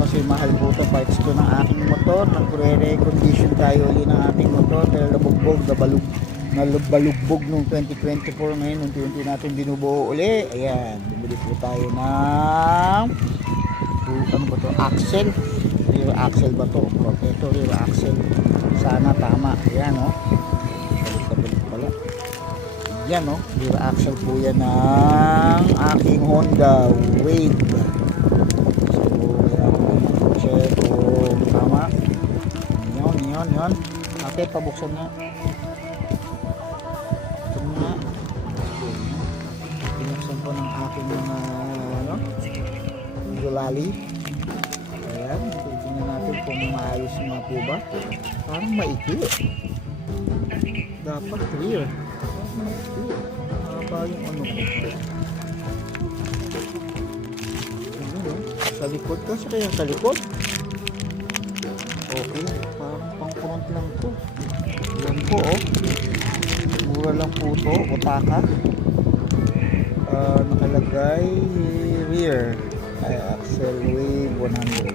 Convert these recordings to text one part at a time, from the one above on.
kasi mahal po ito. Parts to ng aking motor. Nagre-recondition tayo ulit ng ating motor dahil nabugbog, nabalugbog nung 2024. Ngayon nung 20 natin binubuo uli. Ayan, bumili po tayo ng ano ba to? Axle. Rear axle ba to? Ito rear axle. Sana tama. Ayan o. Balik pala. Yan o. Rear axle po yan ng aking Honda Wave. So ayan o. Check kung tama. Yun. Okay, pabuksan na. Ito na. Pinuksan ko ng aking mga gulali. Ayan, tingnan natin kung maayos nga po ba. Parang maikli. Dapat clear. Haba yung ano ko. Sa likod kasi kaya sa likod. Okay, parang pang front lang to. Yan po oh. Mura lang po to. Otaka. Nakalagay rear. Axle Wave 100.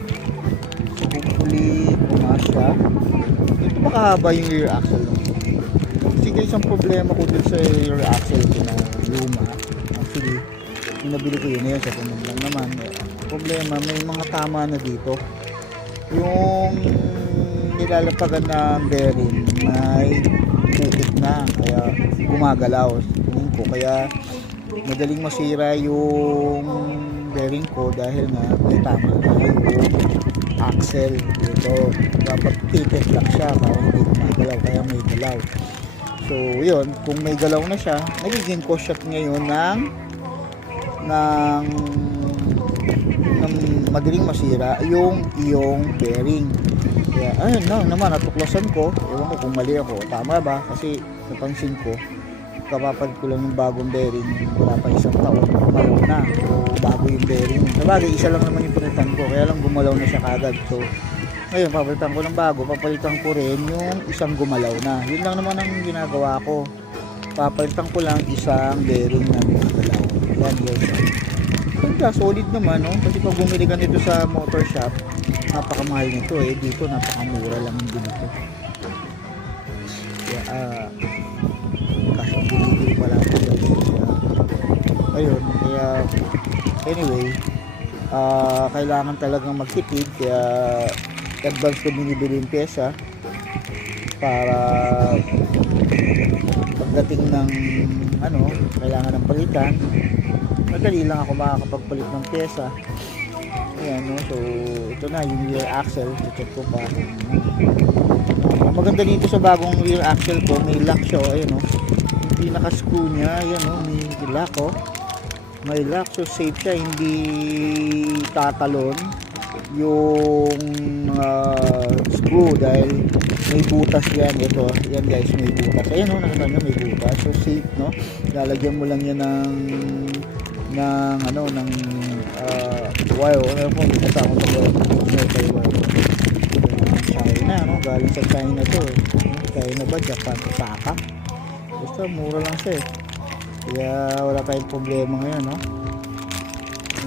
So hopefully pumasya. Ito makahaba yung rear axle lang. Kasi guys ang problema ko dun sa rear axle ko na luma. Actually yung nabili ko yun sa punan lang naman. Problema may mga tama na dito. Yung nilalapagan ng bearing may pukit na kaya gumagalaw tingin ko kaya madaling masira yung bearing ko dahil nga may tama na yung axle dito. Dapat tipid lang siya para hindi gumagalaw kaya may galaw. So yun, kung may galaw na siya nagiging cause shot ngayon ng madaling masira yung iyong bearing. Kaya ayun lang naman natuklasan ko. Ewan ko kung mali ako tama ba kasi napansin ko kapapalit ko lang yung bagong bearing wala pa isang taon gumalaw na so bago yung bearing sabagay isa lang naman yung palitan ko kaya lang gumalaw na siya kagad so ngayon papalitan ko ng bago papalitan ko rin yung isang gumalaw na yun lang naman ang ginagawa ko papalitan ko lang isang bearing na gumagalaw yan ganda solid naman no? Kasi pag bumili ka nito sa motor shop napakamahal nito dito napakamura lang din ito kaya kasi binibili pala ayun kaya anyway kailangan talagang magtipid kaya advance ko binibili yung pyesa para pagdating ng kailangan ng palitan madali lang ako makakapagpalit ng pyesa ayan no so ito na yung rear axle check ko pa maganda dito sa bagong rear axle ko may lock siya ayun no hindi naka-screw niya ayan no may lock may lock so safe siya hindi tatalon yung screw dahil may butas yan ito yan guys may butas ayan no nakita nyo may butas so safe no lalagyan mo lang yan ng wire ano po hindi kasama sa wire China no galing sa China to China ba Japan Osaka basta mura lang siya kaya wala tayong problema ngayon no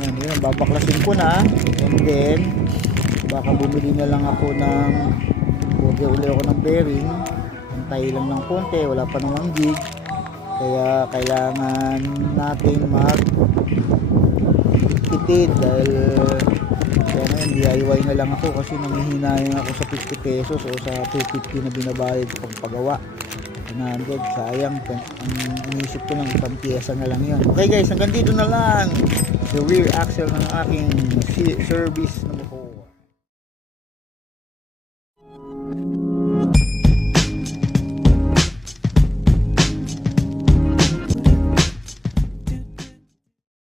yan babaklasin ko na and then baka bumili na lang ako ng uli ako ng bearing antay lang ng konti wala pa namang gig kaya kailangan natin magtipid dahil kaya ngayon DIY na lang ako kasi nangihinayang ako sa 50 pesos o sa 250 na binabayad pag pagawa 100 sayang ang inisip ko lang isang pyesa na lang yun okay guys hanggang dito na lang the rear axle ng aking service